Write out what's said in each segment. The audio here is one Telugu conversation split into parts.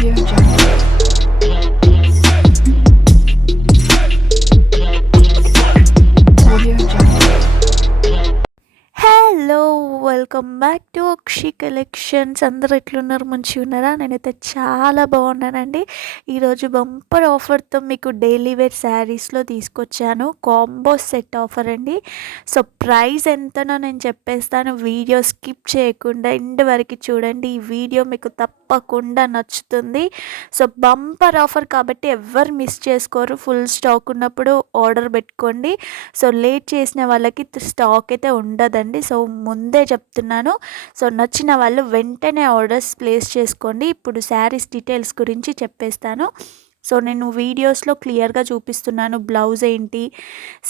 Audio Jungle. Audio Jungle. Hello! Welcome back to Akshi collections. అందరూ ఎట్లున్నారు? మంచిగా ఉన్నారా? నేనైతే చాలా బాగున్నానండి. ఈరోజు బంపర్ ఆఫర్తో మీకు డైలీ వేర్ శారీస్లో తీసుకొచ్చాను. కాంబో సెట్ ఆఫర్ అండి. సో ప్రైస్ ఎంతనో నేను చెప్పేస్తాను. వీడియో స్కిప్ చేయకుండా ఎండ్ వరకు చూడండి. ఈ వీడియో మీకు తప్పకుండా నచ్చుతుంది. సో బంపర్ ఆఫర్ కాబట్టి ఎవ్వరు మిస్ చేసుకోరు. ఫుల్ స్టాక్ ఉన్నప్పుడు ఆర్డర్ పెట్టుకోండి. సో లేట్ చేసిన వాళ్ళకి స్టాక్ అయితే ఉండదండి. సో ముందే చెప్తున్నాను. సో నచ్చిన వాళ్ళు వెంటనే ఆర్డర్స్ ప్లేస్ చేసుకోండి. ఇప్పుడు శారీస్ డీటెయిల్స్ గురించి చెప్పేస్తాను. సో నేను వీడియోస్లో క్లియర్గా చూపిస్తున్నాను బ్లౌజ్ ఏంటి,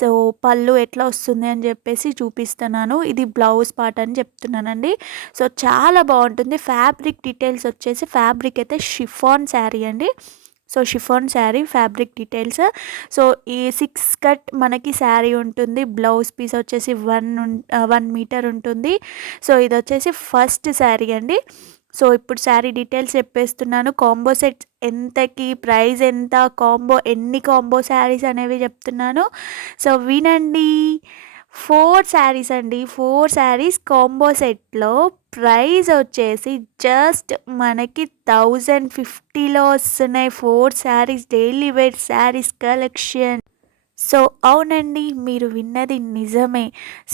సో పళ్ళు ఎట్లా వస్తుంది అని చెప్పేసి చూపిస్తున్నాను. ఇది బ్లౌజ్ పార్ట్ అని చెప్తున్నానండి. సో చాలా బాగుంటుంది. ఫ్యాబ్రిక్ డీటెయిల్స్ వచ్చేసి ఫ్యాబ్రిక్ అయితే షిఫాన్ శారీ అండి. So chiffon sari fabric details. So ఈ 6 కట్ మనకి శారీ ఉంటుంది. బ్లౌజ్ పీస్ వచ్చేసి 1 మీటర్ ఉంటుంది. సో ఇది వచ్చేసి ఫస్ట్ శారీ అండి. సో ఇప్పుడు శారీ డీటెయిల్స్ చెప్పేస్తున్నాను. కాంబో సెట్ ఎంతకి, ప్రైస్ ఎంత, కాంబో ఎన్ని కాంబో శారీస్ అనేవి చెప్తున్నాను. సో వినండి. 4 శారీస్ అండి. 4 శారీస్ కాంబో సెట్లో ప్రైస్ వచ్చేసి జస్ట్ మనకి 1050లో వస్తున్నాయి. 4 saris daily wear saris collection. So అవునండి, మీరు విన్నది నిజమే.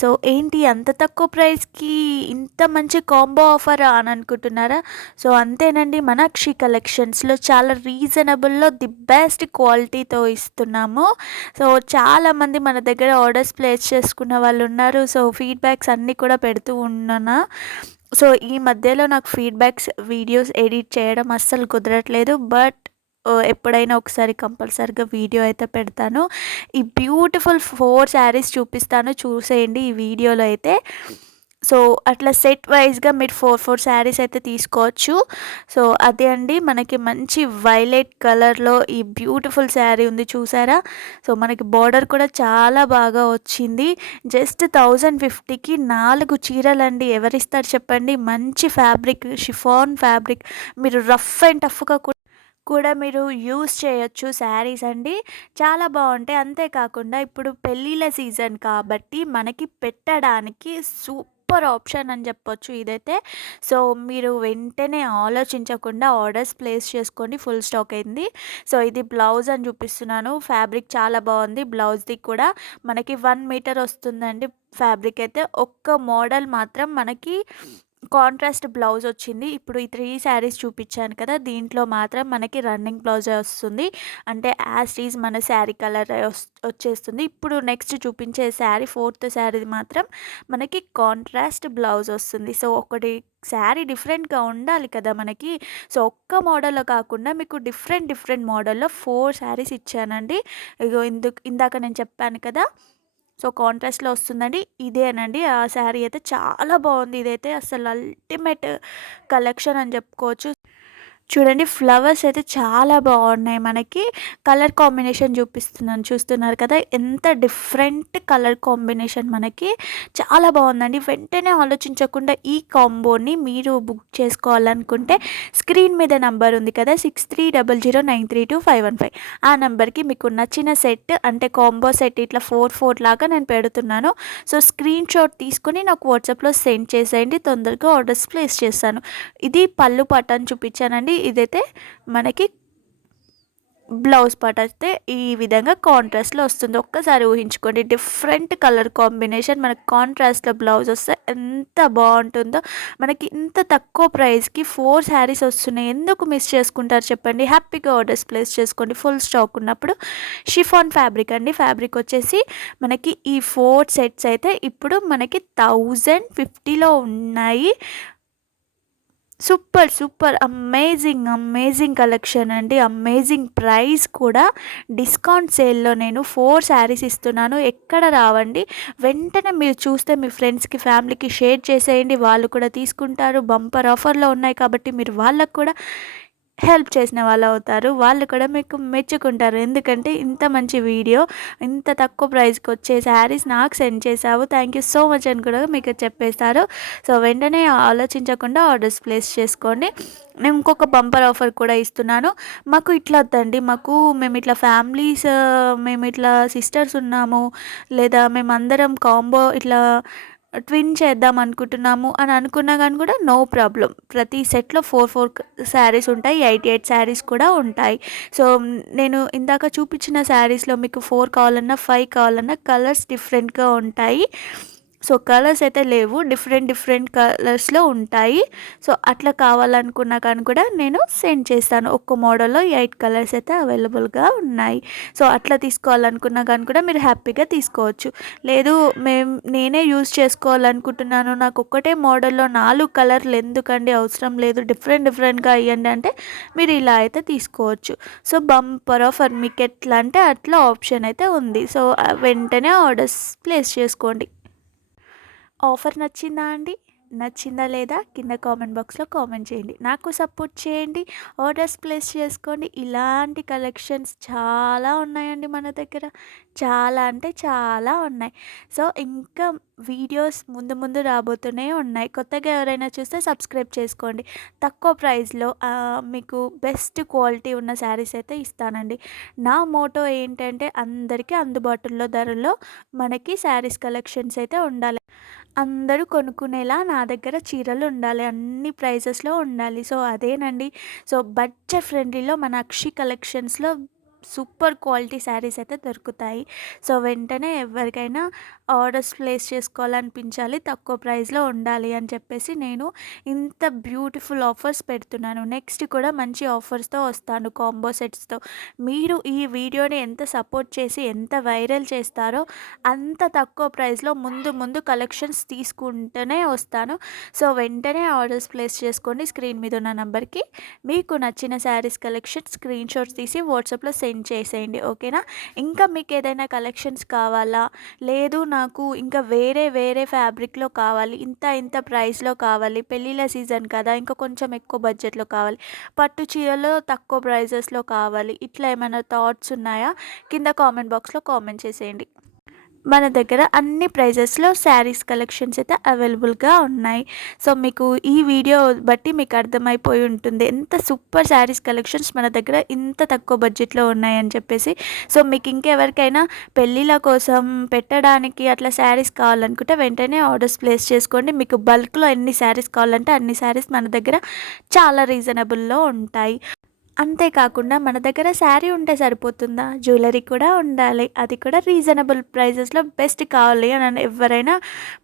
సో ఏంటి అంత తక్కువ ప్రైస్కి ఇంత మంచి కాంబో ఆఫరా అని అనుకుంటున్నారా? సో అంతేనండి, మనక్షి కలెక్షన్స్లో చాలా రీజనబుల్లో ది బెస్ట్ క్వాలిటీతో ఇస్తున్నాము. సో చాలామంది మన దగ్గర ఆర్డర్స్ ప్లేస్ చేసుకున్న వాళ్ళు ఉన్నారు. సో ఫీడ్బ్యాక్స్ అన్నీ కూడా పెడుతూ ఉన్నాను. సో ఈ మధ్యలో నాకు ఫీడ్బ్యాక్స్ వీడియోస్ ఎడిట్ చేయడం అస్సలు కుదరట్లేదు. బట్ ఎప్పుడైనా ఒకసారి కంపల్సరిగా వీడియో అయితే పెడతాను. ఈ బ్యూటిఫుల్ 4 శారీస్ చూపిస్తాను, చూసేయండి ఈ వీడియోలో అయితే. సో అట్లా సెట్ వైజ్గా మీరు 4 శారీస్ అయితే తీసుకోవచ్చు. సో అదే అండి, మనకి మంచి వైలెట్ కలర్లో ఈ బ్యూటిఫుల్ శారీ ఉంది, చూసారా? సో మనకి బార్డర్ కూడా చాలా బాగా వచ్చింది. జస్ట్ 1050కి 4 చీరలండి. ఎవరిస్తారు చెప్పండి? మంచి ఫ్యాబ్రిక్, షిఫాన్ ఫ్యాబ్రిక్. మీరు రఫ్ అండ్ టఫ్గా కూడా మీరు యూస్ చేయొచ్చు శారీస్ అండి. చాలా బాగుంటాయి. అంతేకాకుండా ఇప్పుడు పెళ్ళిళ్ళ సీజన్ కాబట్టి మనకి పెట్టడానికి సూపర్ ఆప్షన్ అని చెప్పొచ్చు ఇదైతే. సో మీరు వెంటనే ఆలోచించకుండా ఆర్డర్స్ ప్లేస్ చేసుకోండి. ఫుల్ స్టాక్ అయింది. సో ఇది బ్లౌజ్ అని చూపిస్తున్నాను. ఫ్యాబ్రిక్ చాలా బాగుంది. బ్లౌజ్ది కూడా మనకి 1 మీటర్ వస్తుందండి. ఫ్యాబ్రిక్ అయితే ఒక్క మోడల్ మాత్రం మనకి కాంట్రాస్ట్ బ్లౌజ్ వచ్చింది. ఇప్పుడు ఈ 3 శారీస్ చూపించాను కదా, దీంట్లో మాత్రం మనకి రన్నింగ్ బ్లౌజే వస్తుంది. అంటే యాజ్ ఈజ్ మన శారీ కలర్ వచ్చేస్తుంది. ఇప్పుడు నెక్స్ట్ చూపించే శారీ 4th శారీ మాత్రం మనకి కాంట్రాస్ట్ బ్లౌజ్ వస్తుంది. సో ఒకటి శారీ డిఫరెంట్గా ఉండాలి కదా మనకి. సో ఒక్క మోడల్లో కాకుండా మీకు డిఫరెంట్ మోడల్లో 4 శారీస్ ఇచ్చానండి. ఇగో ఇందాక నేను చెప్పాను కదా, సో కాంట్రాస్ట్లో వస్తుందండి. ఇదేనండి ఆ శారీ అయితే చాలా బాగుంది. ఇదైతే అసలు అల్టిమేట్ కలెక్షన్ అని చెప్పుకోవచ్చు. చూడండి, ఫ్లవర్స్ అయితే చాలా బాగున్నాయి. మనకి కలర్ కాంబినేషన్ చూపిస్తున్నాను, చూస్తున్నారు కదా, ఎంత డిఫరెంట్ కలర్ కాంబినేషన్. మనకి చాలా బాగుందండి. వెంటనే ఆలోచించకుండా ఈ కాంబోని మీరు బుక్ చేసుకోవాలనుకుంటే స్క్రీన్ మీద నెంబర్ ఉంది కదా, 6300932515, ఆ నెంబర్కి మీకు నచ్చిన సెట్ అంటే కాంబో సెట్ ఇట్లా 4 లాగా నేను పెడుతున్నాను. సో స్క్రీన్ షాట్ తీసుకుని నాకు వాట్సాప్లో సెండ్ చేసేయండి. తొందరగా ఆర్డర్స్ ప్లేస్ చేస్తాను. ఇది పళ్ళు పట్టని చూపించానండి. ఇదైతే మనకి బ్లౌజ్ పార్ట్ అయితే ఈ విధంగా కాంట్రాస్ట్లో వస్తుంది. ఒక్కసారి ఊహించుకోండి, డిఫరెంట్ కలర్ కాంబినేషన్ మనకి కాంట్రాస్ట్లో బ్లౌజ్ వస్తే ఎంత బాగుంటుందో. మనకి ఇంత తక్కువ ప్రైస్కి 4 శారీస్ వస్తున్నాయి. ఎందుకు మిస్ చేసుకుంటారు చెప్పండి? హ్యాపీగా ఆర్డర్స్ ప్లేస్ చేసుకోండి ఫుల్ స్టాక్ ఉన్నప్పుడు. షిఫాన్ ఫ్యాబ్రిక్ అండి. ఫ్యాబ్రిక్ వచ్చేసి మనకి ఈ 4 సెట్స్ అయితే ఇప్పుడు మనకి 1050లో ఉన్నాయి. సూపర్ అమేజింగ్ కలెక్షన్ అండి. అమేజింగ్ ప్రైస్ కూడా. డిస్కౌంట్ సేల్లో నేను 4 శారీస్ ఇస్తున్నాను. ఎక్కడ రావండి, వెంటనే మీరు చూస్తే మీ ఫ్రెండ్స్కి ఫ్యామిలీకి షేర్ చేసేయండి. వాళ్ళు కూడా తీసుకుంటారు. బంపర్ ఆఫర్లో ఉన్నాయి కాబట్టి మీరు వాళ్ళకు కూడా హెల్ప్ చేసిన వాళ్ళు అవుతారు. వాళ్ళు కూడా మీకు మెచ్చుకుంటారు. ఎందుకంటే ఇంత మంచి వీడియో, ఇంత తక్కువ ప్రైస్‌కి వచ్చే శారీస్ నాకు సెండ్ చేశావు. థ్యాంక్ యూ సో మచ్ అని కూడా మీకు చెప్పేస్తారు. సో, వెంటనే ఆలోచించకుండా ఆర్డర్స్ ప్లేస్ చేసుకోండి. నేను ఇంకొక బంపర్ ఆఫర్ కూడా ఇస్తున్నాను. మాకు ఇట్లా వద్దండి. మేమిట్లా ఫ్యామిలీస్, మేమిట్లా సిస్టర్స్ ఉన్నాము, లేదా మేమందరం కాంబో ఇట్లా ట్విన్ చేద్దాం అనుకుంటున్నాము అని అనుకున్నా గానీ కూడా నో ప్రాబ్లమ్. ప్రతి సెట్‌లో 4 శారీస్ ఉంటాయి. 8 శారీస్ కూడా ఉంటాయి. సో, నేను ఇందాక చూపించిన శారీస్‌లో మీకు 4 కావాలన్నా, 5 కావాలన్నా కలర్స్ డిఫరెంట్‌గా ఉంటాయి. సో, కలర్స్ అయితే లేవు. డిఫరెంట్ కలర్స్‌లో ఉంటాయి. సో, అట్లా కావాలనుకున్నా కానీ కూడా నేను సెండ్ చేస్తాను. ఒక్క మోడల్‌లో 8 కలర్స్ అయితే అవైలబుల్‌గా ఉన్నాయి. సో, అట్లా తీసుకోవాలనుకున్నా కానీ కూడా మీరు హ్యాపీగా తీసుకోవచ్చు. లేదు, నేనే యూజ్ చేసుకోవాలనుకుంటున్నాను, నాకు ఒక్కటే మోడల్‌లో 4 కలర్లు ఎందుకండి, అవసరం లేదు, డిఫరెంట్‌గా ఇయ్యండి అంటే మీరు ఇలా అయితే తీసుకోవచ్చు. సో, బంపర్ ఆఫర్ మీకు ఎట్లా అంటే అట్లా ఆప్షన్ అయితే ఉంది. సో, వెంటనే ఆర్డర్స్ ప్లేస్ చేసుకోండి. ఆఫర్ నచ్చిందా అండి? నచ్చిందా లేదా? కింద కామెంట్ బాక్స్‌లో కామెంట్ చేయండి. నాకు సపోర్ట్ చేయండి. ఆర్డర్స్ ప్లేస్ చేసుకోండి. ఇలాంటి కలెక్షన్స్ చాలా ఉన్నాయండి మన దగ్గర. చాలా అంటే చాలా ఉన్నాయి. సో, ఇంకా వీడియోస్ ముందు రాబోతూనే ఉన్నాయి. కొత్తగా ఎవరైనా చూస్తే సబ్స్క్రైబ్ చేసుకోండి. తక్కువ ప్రైస్‌లో మీకు బెస్ట్ క్వాలిటీ ఉన్న శారీస్ అయితే ఇస్తానండి. నా మోటో ఏంటంటే అందరికీ అందుబాటులో ధరలో మనకి శారీస్ కలెక్షన్స్ అయితే ఉండాలి. అందరూ కొనుక్కునేలా నా దగ్గర చీరలు ఉండాలి. అన్ని ప్రైజెస్‌లో ఉండాలి. సో, అదేనండి. సో, బడ్జెట్ ఫ్రెండ్లీలో మన అక్షి కలెక్షన్స్‌లో సూపర్ క్వాలిటీ శారీస్ అయితే దొరుకుతాయి. సో, వెంటనే ఎవరికైనా ఆర్డర్స్ ప్లేస్ చేసుకోవాలనిపించాలి, తక్కువ ప్రైస్‌లో ఉండాలి అని చెప్పేసి నేను ఇంత బ్యూటిఫుల్ ఆఫర్స్ పెడుతున్నాను. నెక్స్ట్ కూడా మంచి ఆఫర్స్‌తో వస్తాను, కాంబో సెట్స్‌తో. మీరు ఈ వీడియోని ఎంత సపోర్ట్ చేసి ఎంత వైరల్ చేస్తారో అంత తక్కువ ప్రైస్‌లో ముందు కలెక్షన్స్ తీసుకుంటూనే వస్తాను. సో, వెంటనే ఆర్డర్స్ ప్లేస్ చేసుకోండి. స్క్రీన్ మీద ఉన్న నంబర్‌కి మీకు నచ్చిన శారీస్ కలెక్షన్ స్క్రీన్ షాట్స్ తీసి వాట్సాప్‌లో సెండ్ చేసేయండి. ఓకేనా? ఇంకా మీకు ఏదైనా కలెక్షన్స్ కావాలా? లేదు, నాకు ఇంకా వేరే ఫ్యాబ్రిక్‌లో కావాలి, ఇంత ప్రైస్‌లో కావాలి, పెళ్ళిళ్ళ సీజన్ కదా, ఇంకా కొంచెం ఎక్కువ బడ్జెట్‌లో కావాలి, పట్టు చీరలు తక్కువ ప్రైజెస్‌లో కావాలి, ఇట్లా ఏమైనా థాట్స్ ఉన్నాయా? కింద కామెంట్ బాక్స్‌లో కామెంట్ చేసేయండి. మన దగ్గర అన్ని ప్రైజెస్‌లో శారీస్ కలెక్షన్స్ అయితే అవైలబుల్‌గా ఉన్నాయి. సో, మీకు ఈ వీడియో బట్టి మీకు అర్థమైపోయి ఉంటుంది. ఎంత సూపర్ శారీస్ కలెక్షన్స్ మన దగ్గర ఇంత తక్కువ బడ్జెట్‌లో ఉన్నాయని చెప్పేసి. సో, మీకు ఇంకెవరికైనా పెళ్ళిళ్ళ కోసం పెట్టడానికి అట్లా శారీస్ కావాలనుకుంటే వెంటనే ఆర్డర్స్ ప్లేస్ చేసుకోండి. మీకు బల్క్‌లో ఎన్ని శారీస్ కావాలంటే అన్ని శారీస్ మన దగ్గర చాలా రీజనబుల్‌లో ఉంటాయి. అంతేకాకుండా మన దగ్గర శారీ ఉంటే సరిపోతుందా? జ్యువెలరీ కూడా ఉండాలి. అది కూడా రీజనబుల్ ప్రైజెస్‌లో బెస్ట్ కావాలి అని ఎవరైనా,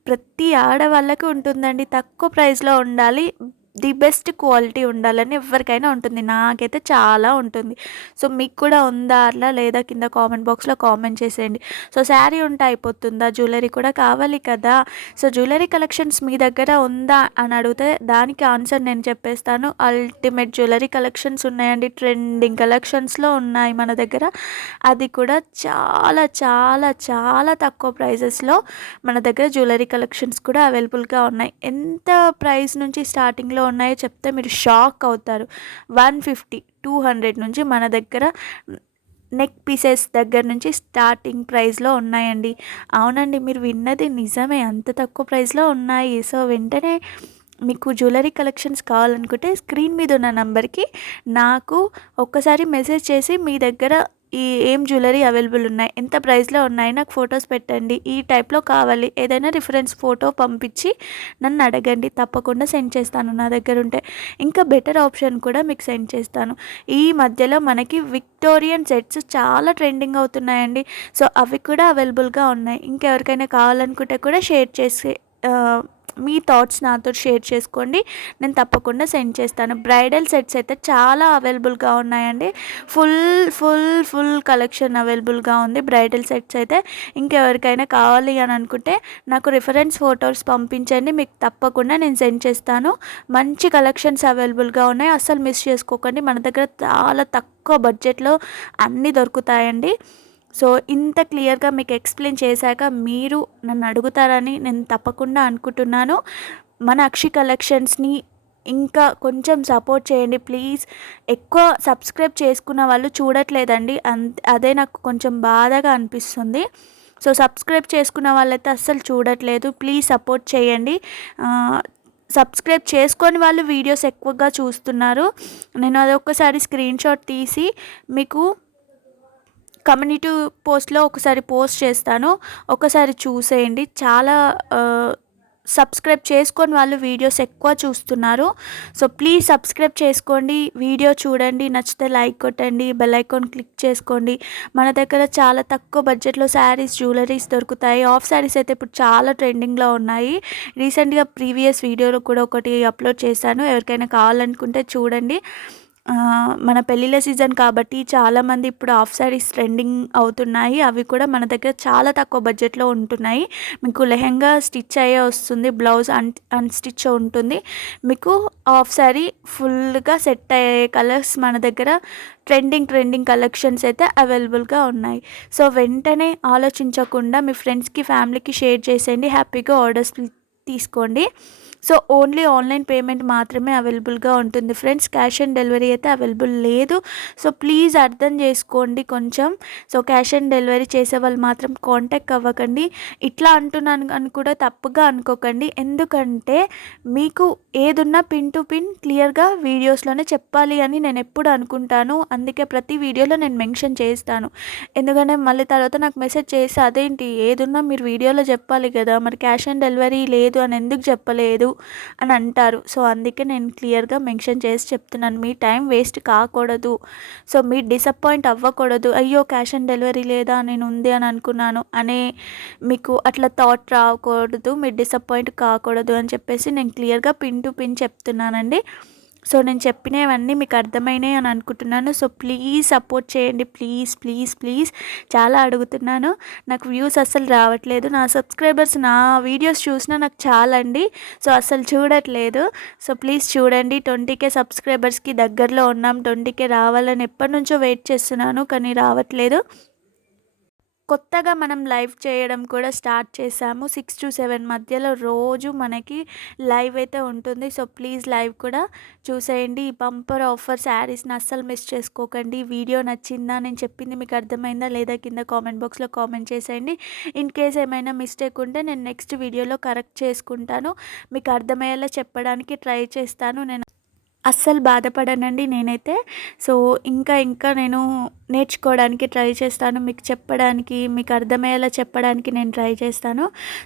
ప్రతి ఆడవాళ్ళకి ఉంటుందండి. తక్కువ ప్రైస్‌లో ఉండాలి, ది బెస్ట్ క్వాలిటీ ఉండాలని ఎవరికైనా ఉంటుంది. నాకైతే చాలా ఉంటుంది. సో, మీకు కూడా ఉందా అట్లా? లేదా కింద కామెంట్ బాక్స్‌లో కామెంట్ చేసేయండి. సో, శారీ ఉంటే అయిపోతుందా? జ్యువెలరీ కూడా కావాలి కదా! సో, జ్యువెలరీ కలెక్షన్స్ మీ దగ్గర ఉందా అని అడిగితే దానికి ఆన్సర్ నేను చెప్పేస్తాను. అల్టిమేట్ జ్యువెలరీ కలెక్షన్స్ ఉన్నాయండి. ట్రెండింగ్ కలెక్షన్స్‌లో ఉన్నాయి మన దగ్గర. అది కూడా చాలా తక్కువ ప్రైజెస్‌లో మన దగ్గర జ్యువెలరీ కలెక్షన్స్ కూడా అవైలబుల్‌గా ఉన్నాయి. ఎంత ప్రైస్ నుంచి స్టార్టింగ్‌లో ఉన్నాయో చెప్తే మీరు షాక్ అవుతారు. 150, 200 నుంచి మన దగ్గర నెక్ పీసెస్ దగ్గర నుంచి స్టార్టింగ్ ప్రైస్‌లో ఉన్నాయండి. అవునండి, మీరు విన్నది నిజమే. అంత తక్కువ ప్రైస్‌లో ఉన్నాయి. సో, వెంటనే మీకు జ్యువెలరీ కలెక్షన్స్ కావాలనుకుంటే స్క్రీన్ మీద ఉన్న నంబర్‌కి నాకు ఒక్కసారి మెసేజ్ చేసి మీ దగ్గర ఏం జ్యువెలరీ అవైలబుల్ ఉన్నాయి, ఎంత ప్రైస్‌లో ఉన్నాయి, నాకు ఫొటోస్ పెట్టండి, ఈ టైప్‌లో కావాలి, ఏదైనా రిఫరెన్స్ ఫోటో పంపించి నన్ను అడగండి. తప్పకుండా సెండ్ చేస్తాను నా దగ్గర ఉంటే. ఇంకా బెటర్ ఆప్షన్ కూడా మీకు సెండ్ చేస్తాను. ఈ మధ్యలో మనకి విక్టోరియన్ సెట్స్ చాలా ట్రెండింగ్ అవుతున్నాయండి. సో, అవి కూడా అవైలబుల్‌గా ఉన్నాయి. ఇంకెవరికైనా కావాలనుకుంటే కూడా షేర్ చేసి మీ థాట్స్ నాతో షేర్ చేసుకోండి. నేను తప్పకుండా సెండ్ చేస్తాను. బ్రైడల్ సెట్స్ అయితే చాలా అవైలబుల్‌గా ఉన్నాయండి. ఫుల్ కలెక్షన్ అవైలబుల్‌గా ఉంది బ్రైడల్ సెట్స్ అయితే. ఇంకెవరికైనా కావాలి అని అనుకుంటే నాకు రిఫరెన్స్ ఫొటోస్ పంపించండి. మీకు తప్పకుండా నేను సెండ్ చేస్తాను. మంచి కలెక్షన్స్ అవైలబుల్‌గా ఉన్నాయి. అస్సలు మిస్ చేసుకోకండి. మన దగ్గర చాలా తక్కువ బడ్జెట్‌లో అన్నీ దొరుకుతాయండి. సో, ఇంత క్లియర్‌గా మీకు ఎక్స్‌ప్లెయిన్ చేశాక మీరు నన్ను అడుగుతారని నేను తప్పకుండా అనుకుంటున్నాను. మన అక్షి కలెక్షన్స్‌ని ఇంకా కొంచెం సపోర్ట్ చేయండి ప్లీజ్. ఎక్కువ సబ్స్క్రైబ్ చేసుకున్న వాళ్ళు చూడట్లేదండి, అదే నాకు కొంచెం బాధగా అనిపిస్తుంది. సో సబ్స్క్రైబ్ చేసుకున్న వాళ్ళైతే అస్సలు చూడట్లేదు, ప్లీజ్ సపోర్ట్ చేయండి. సబ్స్క్రైబ్ చేసుకొని వాళ్ళు వీడియోస్ ఎక్కువగా చూస్తున్నారు. నేను అదొక్కసారి స్క్రీన్ షాట్ తీసి మీకు కమ్యూనిటీ పోస్ట్లో ఒకసారి పోస్ట్ చేస్తాను, ఒకసారి చూసేయండి. చాలా సబ్స్క్రైబ్ చేసుకొని వాళ్ళు వీడియోస్ ఎక్కువ చూస్తున్నారు. సో ప్లీజ్ సబ్స్క్రైబ్ చేసుకోండి, వీడియో చూడండి, నచ్చితే లైక్ కొట్టండి, బెల్ ఐకాన్ క్లిక్ చేసుకోండి. మన దగ్గర చాలా తక్కువ బడ్జెట్లో శారీస్, జ్యువెలరీస్ దొరుకుతాయి. ఆఫ్ శారీస్ అయితే ఇప్పుడు చాలా ట్రెండింగ్లో ఉన్నాయి. రీసెంట్గా ప్రీవియస్ వీడియోలో కూడా ఒకటి అప్లోడ్ చేశాను, ఎవరికైనా కావాలనుకుంటే చూడండి. మన పెళ్ళిళ్ళ సీజన్ కాబట్టి చాలామంది ఇప్పుడు హాఫ్ శారీస్ ట్రెండింగ్ అవుతున్నాయి. అవి కూడా మన దగ్గర చాలా తక్కువ బడ్జెట్లో ఉంటున్నాయి. మీకు లెహెంగా స్టిచ్ అయ్యే వస్తుంది, బ్లౌజ్ అన్స్టిచ్ ఉంటుంది. మీకు హాఫ్ శారీ ఫుల్గా సెట్ అయ్యే కలర్స్ మన దగ్గర ట్రెండింగ్ కలెక్షన్స్ అయితే అవైలబుల్గా ఉన్నాయి. సో వెంటనే ఆలోచించకుండా మీ ఫ్రెండ్స్కి, ఫ్యామిలీకి షేర్ చేసేయండి, హ్యాపీగా ఆర్డర్స్ తీసుకోండి. సో ఓన్లీ ఆన్లైన్ పేమెంట్ మాత్రమే అవైలబుల్గా ఉంటుంది ఫ్రెండ్స్, క్యాష్ ఆన్ డెలివరీ అయితే అవైలబుల్ లేదు. సో ప్లీజ్ అర్థం చేసుకోండి కొంచెం. సో క్యాష్ ఆన్ డెలివరీ చేసే వాళ్ళు మాత్రం కాంటాక్ట్ అవ్వకండి. ఇట్లా అంటున్నాను అని కూడా తప్పుగా అనుకోకండి, ఎందుకంటే మీకు ఏదున్నా పిన్ టు పిన్ క్లియర్గా వీడియోస్లోనే చెప్పాలి అని నేను ఎప్పుడు అనుకుంటాను. అందుకే ప్రతి వీడియోలో నేను మెన్షన్ చేస్తాను. ఎందుకంటే మళ్ళీ తర్వాత నాకు మెసేజ్ చేసి అదేంటి ఏదున్నా మీరు వీడియోలో చెప్పాలి కదా, మరి క్యాష్ ఆన్ డెలివరీ లేదు అని ఎందుకు చెప్పలేదు అని అంటారు. సో అందుకే నేను క్లియర్గా మెన్షన్ చేసి చెప్తున్నాను, మీ టైం వేస్ట్ కాకూడదు. సో మీరు డిసప్పాయింట్ అవ్వకూడదు, అయ్యో క్యాష్ ఆన్ డెలివరీ లేదా, నేను ఉంది అని అనుకున్నాను అనే మీకు అట్లా థాట్ రాకూడదు, మీరు డిసప్పాయింట్ కాకూడదు అని చెప్పేసి నేను క్లియర్గా పిన్ టు పిన్ చెప్తున్నానండి. సో నేను చెప్పినవన్నీ మీకు అర్థమైనాయి అని అనుకుంటున్నాను. సో ప్లీజ్ సపోర్ట్ చేయండి, ప్లీజ్ చాలా అడుగుతున్నాను. నాకు వ్యూస్ అస్సలు రావట్లేదు, నా సబ్స్క్రైబర్స్ నా వీడియోస్ చూసినా నాకు చాలండి, సో అస్సలు చూడట్లేదు. సో ప్లీజ్ చూడండి. 20K సబ్స్క్రైబర్స్కి దగ్గరలో ఉన్నాం, 20K రావాలని ఎప్పటి నుంచో వెయిట్ చేస్తున్నాను కానీ రావట్లేదు. కొత్తగా మనం లైవ్ చేయడం కూడా స్టార్ట్ చేసాము, 6 to 7 మధ్యలో రోజు మనకి లైవ్ అయితే ఉంటుంది. సో ప్లీజ్ లైవ్ కూడా చూసేయండి. ఈ బంపర్ ఆఫర్ శారీస్ని అస్సలు మిస్ చేసుకోకండి. వీడియో నచ్చిందా, నేను చెప్పింది మీకు అర్థమైందా లేదా కింద కామెంట్ బాక్స్లో కామెంట్ చేసేయండి. ఇన్ కేస్ ఏమైనా మిస్టేక్ ఉంటే నేను నెక్స్ట్ వీడియోలో కరెక్ట్ చేసుకుంటాను, మీకు అర్థమయ్యేలా చెప్పడానికి ట్రై చేస్తాను. నేను అస్సలు బాధపడనండి నేనైతే. సో ఇంకా నేను నేర్చుకోవడానికి ట్రై చేస్తాను, మీకు చెప్పడానికి, మీకు అర్థమయ్యేలా చెప్పడానికి నేను ట్రై చేస్తాను.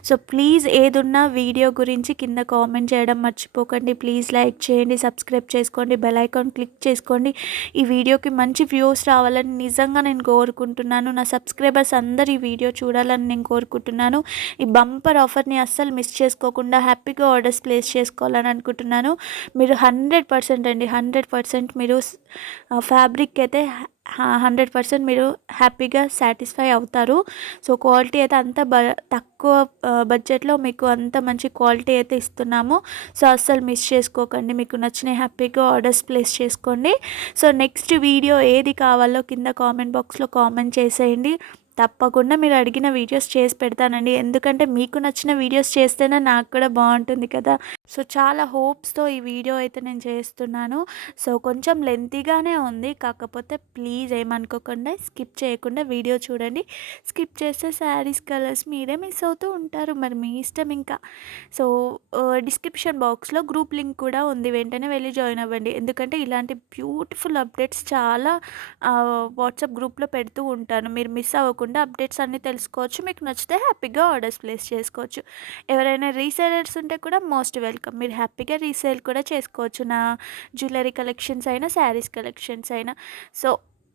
సో ప్లీజ్ ఏదున్నా వీడియో గురించి కింద కామెంట్ చేయడం మర్చిపోకండి. ప్లీజ్ లైక్ చేయండి, సబ్స్క్రైబ్ చేసుకోండి, బెల్ ఐకాన్ క్లిక్ చేసుకోండి. ఈ వీడియోకి మంచి వ్యూస్ రావాలని నిజంగా నేను కోరుకుంటున్నాను. నా సబ్స్క్రైబర్స్ అందరు ఈ వీడియో చూడాలని నేను కోరుకుంటున్నాను. ఈ బంపర్ ఆఫర్ని అస్సలు మిస్ చేసుకోకుండా హ్యాపీగా ఆర్డర్స్ ప్లేస్ చేసుకోవాలని అనుకుంటున్నాను. మీరు 100% అండి, 100% మీరు ఫ్యాబ్రిక్ అయితే 100% మీరు హ్యాపీగా సాటిస్ఫై అవుతారు. సో క్వాలిటీ అయితే అంత తక్కువ బడ్జెట్లో మీకు అంత మంచి క్వాలిటీ అయితే ఇస్తున్నాము. సో అస్సలు మిస్ చేసుకోకండి, మీకు నచ్చిన హ్యాపీగా ఆర్డర్స్ ప్లేస్ చేసుకోండి. సో నెక్స్ట్ వీడియో ఏది కావాలో కింద కామెంట్ బాక్స్లో కామెంట్ చేసేయండి, తప్పకుండా మీరు అడిగిన వీడియోస్ చేసి పెడతానండి. ఎందుకంటే మీకు నచ్చిన వీడియోస్ చేస్తేనే నాకు కూడా బాగుంటుంది కదా. సో చాలా హోప్స్తో ఈ వీడియో అయితే నేను చేస్తున్నాను. సో కొంచెం లెంతీగానే ఉంది, కాకపోతే ప్లీజ్ ఏమనుకోకుండా స్కిప్ చేయకుండా వీడియో చూడండి. స్కిప్ చేస్తే శారీస్ కలర్స్ మీరే మిస్ అవుతూ ఉంటారు, మరి మీ ఇష్టం ఇంకా. సో డిస్క్రిప్షన్ బాక్స్లో గ్రూప్ లింక్ కూడా ఉంది, వెంటనే వెళ్ళి జాయిన్ అవ్వండి. ఎందుకంటే ఇలాంటి బ్యూటిఫుల్ అప్డేట్స్ చాలా వాట్సాప్ గ్రూప్లో పెడుతూ ఉంటాను, మీరు మిస్ అవ్వకుండా అప్డేట్స్ అన్నీ తెలుసుకోవచ్చు. మీకు నచ్చితే హ్యాపీగా ఆర్డర్స్ ప్లేస్ చేసుకోవచ్చు. ఎవరైనా రీసేలర్స్ ఉంటే కూడా మోస్ట్ వెల్కమ్, మీరు హ్యాపీగా రీసేల్ కూడా చేసుకోవచ్చు, నా జ్యువెలరీ కలెక్షన్స్ అయినా శారీస్ కలెక్షన్స్ అయినా. సో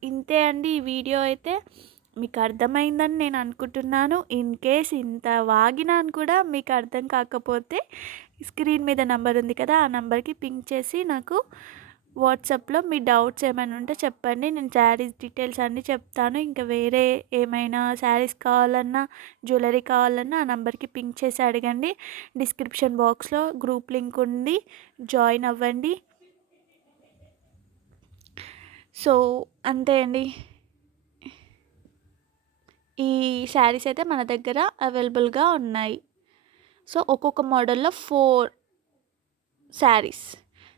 ఇంతే అండి, ఈ వీడియో అయితే మీకు అర్థమైందని నేను అనుకుంటున్నాను. ఇన్ కేస్ ఇంత వాగినాను కూడా మీకు అర్థం కాకపోతే స్క్రీన్ మీద నెంబర్ ఉంది కదా, ఆ నెంబర్కి పింక్ చేసి నాకు వాట్సాప్లో మీ డౌట్స్ ఏమైనా ఉంటే చెప్పండి, నేను శారీస్ డీటెయిల్స్ అన్నీ చెప్తాను. ఇంకా వేరే ఏమైనా శారీస్ కావాలన్నా, జ్యువెలరీ కావాలన్నా ఆ నెంబర్కి పింక్ చేసి అడగండి. డిస్క్రిప్షన్ బాక్స్లో గ్రూప్ లింక్ ఉంది, జాయిన్ అవ్వండి. సో అంతే అండి, ఈ శారీస్ అయితే మన దగ్గర అవైలబుల్గా ఉన్నాయి. సో ఒక్కొక్క మోడల్లో 4 శారీస్.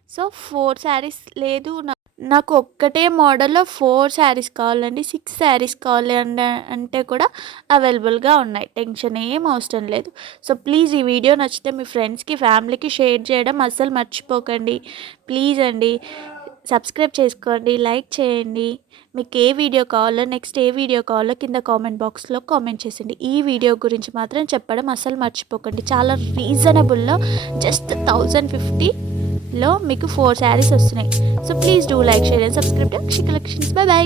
సో 4 శారీస్ లేదు నాకు ఒక్కటే మోడల్‌లో 4 శారీస్ కావాలండి. 6 శారీస్ కావాలి అంటే కూడా అవైలబుల్‌గా ఉన్నాయి. టెన్షన్ ఏం అవసరం లేదు. సో ప్లీజ్ ఈ వీడియో నచ్చితే మీ ఫ్రెండ్స్‌కి, ఫ్యామిలీకి షేర్ చేయడం అస్సలు మర్చిపోకండి. ప్లీజ్ అండి. సబ్స్క్రైబ్ చేసుకోండి, లైక్ చేయండి. మీకు ఏ వీడియో కావాలో, నెక్స్ట్ ఏ వీడియో కావాలో కింద కామెంట్ బాక్స్‌లో కామెంట్ చేసేయండి. ఈ వీడియో గురించి మాత్రం చెప్పడం అస్సలు మర్చిపోకండి. చాలా రీజనబుల్‌లో జస్ట్ 1050లో మీకు 4 శారీస్ వస్తున్నాయి. So please do like, share and subscribe to Akshi collections. By by.